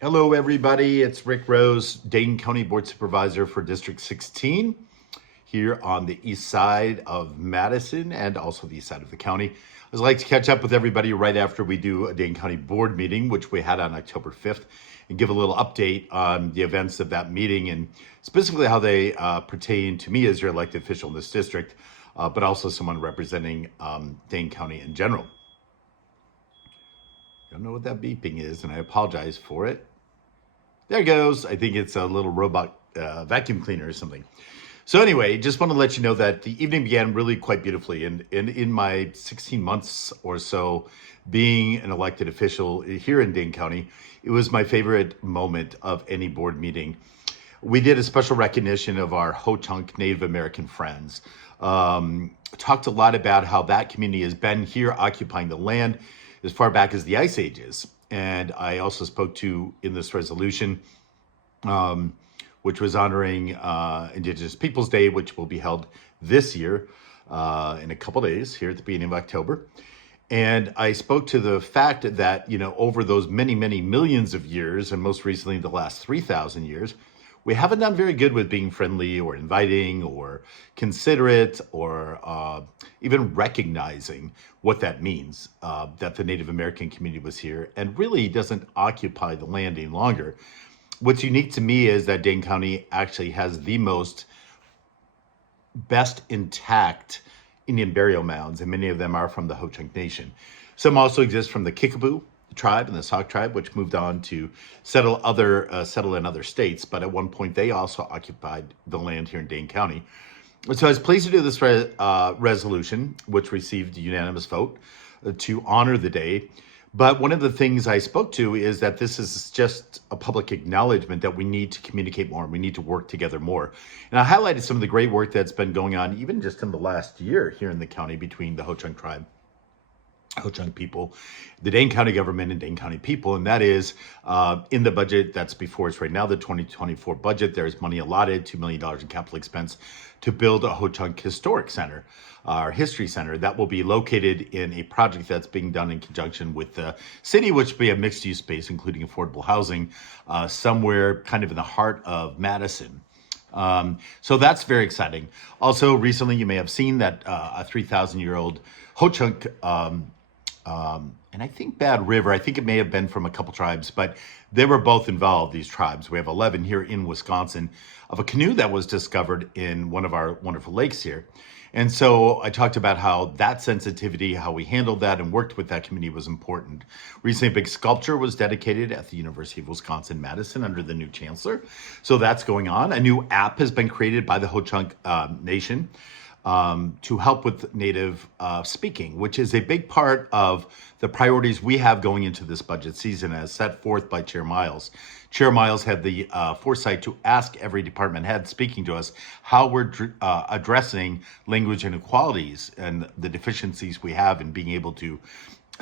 Hello, everybody. It's Rick Rose, Dane County Board Supervisor for District 16 here on the east side of Madison and also the east side of the county. I'd like to catch up with everybody right after we do a Dane County Board meeting, which we had on October 5th, and give a little update on the events of that meeting and specifically how they pertain to me as your elected official in this district, but also someone representing Dane County in general. Don't know what that beeping is, and I apologize for it. There it goes. I think it's a little robot vacuum cleaner or something. So anyway, just want to let you know that the evening began really quite beautifully. And in my 16 months or so being an elected official here in Dane County, it was my favorite moment of any board meeting. We did a special recognition of our Ho-Chunk Native American friends. Talked a lot about how that community has been here occupying the land as far back as the Ice Ages. And I also spoke to, in this resolution, which was honoring Indigenous Peoples Day, which will be held this year in a couple days here at the beginning of October. And I spoke to the fact that, over those many, many millions of years, and most recently the last 3,000 years, we haven't done very good with being friendly or inviting or considerate or even recognizing what that means, that the Native American community was here and really doesn't occupy the land any longer. What's unique to me is that Dane County actually has the best intact Indian burial mounds, and many of them are from the Ho-Chunk Nation. Some also exist from the Kickapoo tribe and the Sauk tribe, which moved on to settle in other states. But at one point, they also occupied the land here in Dane County. So I was pleased to do this resolution, which received a unanimous vote to honor the day. But one of the things I spoke to is that this is just a public acknowledgement that we need to communicate more. We need to work together more. And I highlighted some of the great work that's been going on, even just in the last year here in the county between the Ho-Chunk tribe, Ho-Chunk people, the Dane County government, and Dane County people. And that is in the budget that's before us right now, the 2024 budget, there's money allotted, $2 million in capital expense to build a Ho-Chunk Historic Center, our history center, that will be located in a project that's being done in conjunction with the city, which will be a mixed use space, including affordable housing, somewhere kind of in the heart of Madison. So that's very exciting. Also, recently you may have seen that a 3,000-year-old Ho-Chunk, and I think Bad River, I think it may have been from a couple tribes, but they were both involved, these tribes. We have 11 here in Wisconsin, of a canoe that was discovered in one of our wonderful lakes here. And so I talked about how that sensitivity, how we handled that and worked with that community was important. Recently, a big sculpture was dedicated at the University of Wisconsin-Madison under the new chancellor. So that's going on. A new app has been created by the Ho-Chunk Nation to help with native speaking, which is a big part of the priorities we have going into this budget season as set forth by Chair Miles. Chair Miles had the foresight to ask every department head speaking to us how we're addressing language inequalities and the deficiencies we have in being able to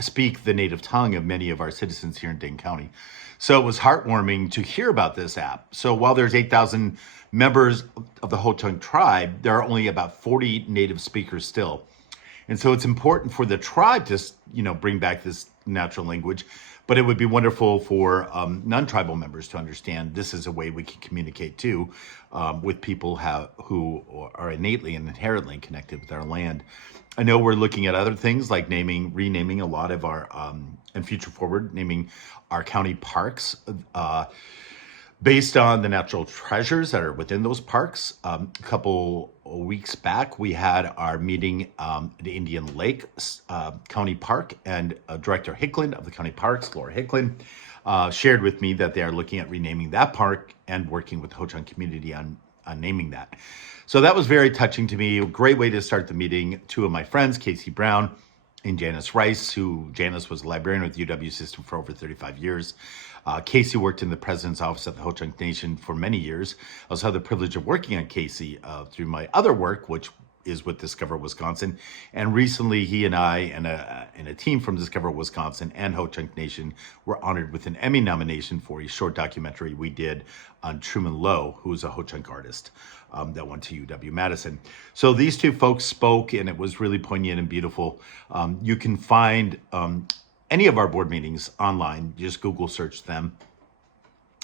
speak the native tongue of many of our citizens here in Dane County. So it was heartwarming to hear about this app. So while there's 8,000 members of the Ho-Chunk tribe, there are only about 40 native speakers still. And so it's important for the tribe to, bring back this natural language, but it would be wonderful for non-tribal members to understand this is a way we can communicate too with people who are innately and inherently connected with our land. I know we're looking at other things like renaming a lot of our, and future forward, naming our county parks based on the natural treasures that are within those parks. A couple weeks back, we had our meeting at the Indian Lake County Park, and Director Hicklin of the county parks, Laura Hicklin, shared with me that they are looking at renaming that park and working with the Ho-Chunk community on naming that. So that was very touching to me. A great way to start the meeting. Two of my friends, Casey Brown and Janice Rice, Janice was a librarian with the UW system for over 35 years. Casey worked in the president's office at the Ho-Chunk Nation for many years. I also had the privilege of working on Casey through my other work, which is with Discover Wisconsin. And recently he and I and a team from Discover Wisconsin and Ho-Chunk Nation were honored with an Emmy nomination for a short documentary we did on Truman Lowe, who is a Ho-Chunk artist that went to UW-Madison. So these two folks spoke, and it was really poignant and beautiful. You can find any of our board meetings online. Just Google search them.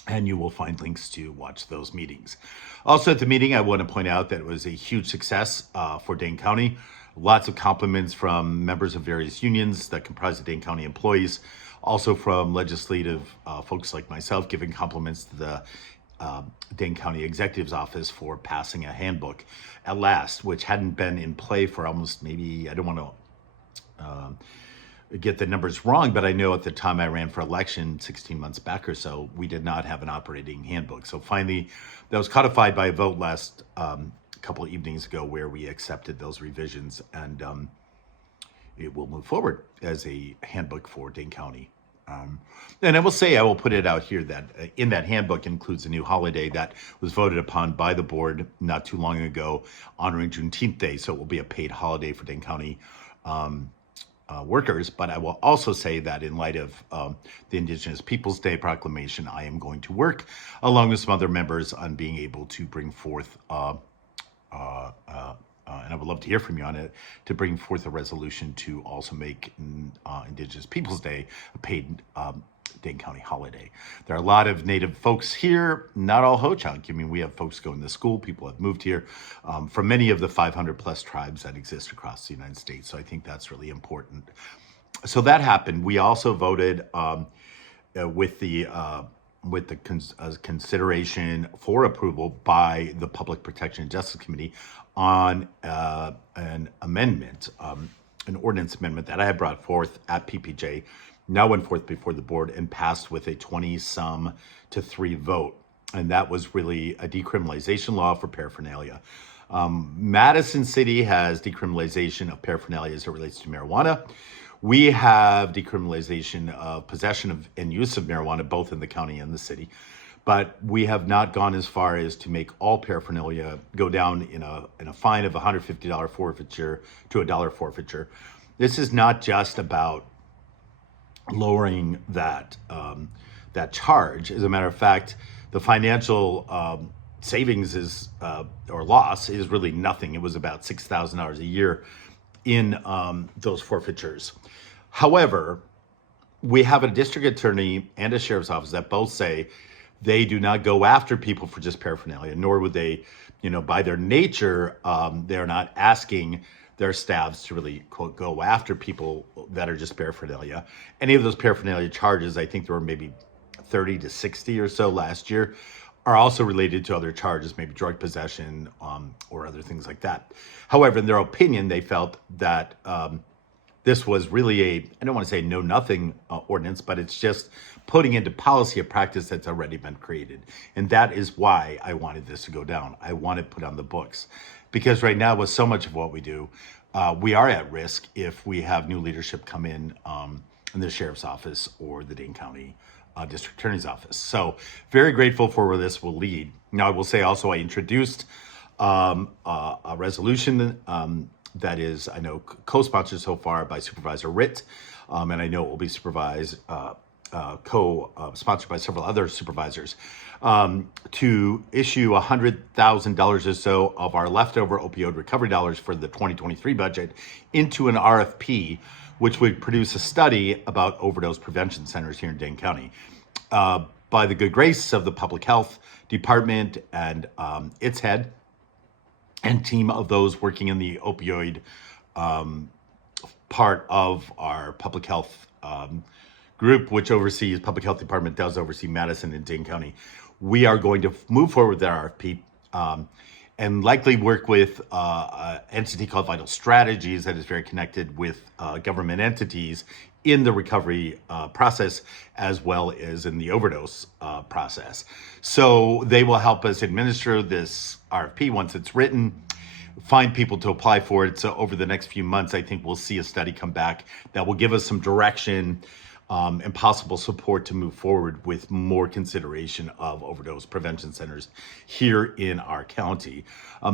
and you will find links to watch those meetings. Also at the meeting, I want to point out that it was a huge success for Dane County. Lots of compliments from members of various unions that comprise the Dane County employees, also from legislative folks like myself, giving compliments to the Dane County Executive's Office for passing a handbook at last, which hadn't been in play for almost maybe, I don't want to get the numbers wrong, but I know at the time I ran for election 16 months back or so, we did not have an operating handbook. So finally, that was codified by a vote last couple of evenings ago where we accepted those revisions, and it will move forward as a handbook for Dane County. And I will say, I will put it out here that in that handbook includes a new holiday that was voted upon by the board not too long ago, honoring Juneteenth Day. So it will be a paid holiday for Dane County workers. But I will also say that in light of the Indigenous Peoples Day proclamation, I am going to work along with some other members on being able to bring forth and I would love to hear from you on it, to bring forth a resolution to also make Indigenous Peoples Day a paid Dane County holiday. There are a lot of Native folks here, not all Ho-Chunk. I mean, we have folks going to school, people have moved here from many of the 500 plus tribes that exist across the United States. So I think that's really important. So that happened. We also voted with the consideration for approval by the Public Protection and Justice Committee on an amendment, an ordinance amendment that I had brought forth at PPJ, now went forth before the board and passed with a 20-some to 3 vote. And that was really a decriminalization law for paraphernalia. Madison City has decriminalization of paraphernalia as it relates to marijuana. We have decriminalization of possession of and use of marijuana, both in the county and the city. But we have not gone as far as to make all paraphernalia go down in a fine of $150 forfeiture to a $1 forfeiture. This is not just about lowering that charge. As a matter of fact, the financial savings is or loss is really nothing. It was about $6,000 a year in those forfeitures. However, we have a district attorney and a sheriff's office that both say they do not go after people for just paraphernalia, nor would they, by their nature, they're not asking their staffs to really, quote, go after people that are just paraphernalia. Any of those paraphernalia charges, I think there were maybe 30 to 60 or so last year, are also related to other charges, maybe drug possession or other things like that. However, in their opinion, they felt that this was really I don't want to say know-nothing ordinance, but it's just putting into policy a practice that's already been created. And that is why I wanted this to go down. I want it put on the books. Because right now, with so much of what we do, we are at risk if we have new leadership come in the sheriff's office or the Dane County district attorney's office. So very grateful for where this will lead. Now, I will say also I introduced a resolution that is, I know, co-sponsored so far by Supervisor Ritt, and I know it will be sponsored by several other supervisors, to issue $100,000 or so of our leftover opioid recovery dollars for the 2023 budget into an RFP, which would produce a study about overdose prevention centers here in Dane County. By the good grace of the Public Health Department and its head and team of those working in the opioid part of our public health group, which oversees, Public Health Department does oversee Madison and Dane County. We are going to move forward with that RFP and likely work with an entity called Vital Strategies that is very connected with government entities in the recovery process, as well as in the overdose process. So they will help us administer this RFP once it's written, find people to apply for it. So over the next few months, I think we'll see a study come back that will give us some direction and possible support to move forward with more consideration of overdose prevention centers here in our county.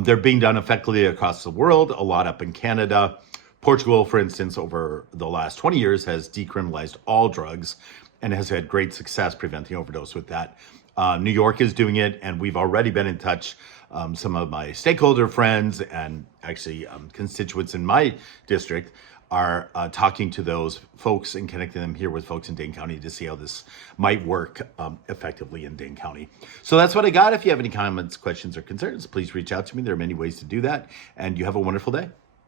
They're being done effectively across the world, a lot up in Canada. Portugal, for instance, over the last 20 years has decriminalized all drugs and has had great success preventing overdose with that. New York is doing it, and we've already been in touch. Some of my stakeholder friends and actually constituents in my district are talking to those folks and connecting them here with folks in Dane County to see how this might work effectively in Dane County. So that's what I got. If you have any comments, questions, or concerns, please reach out to me. There are many ways to do that. And you have a wonderful day.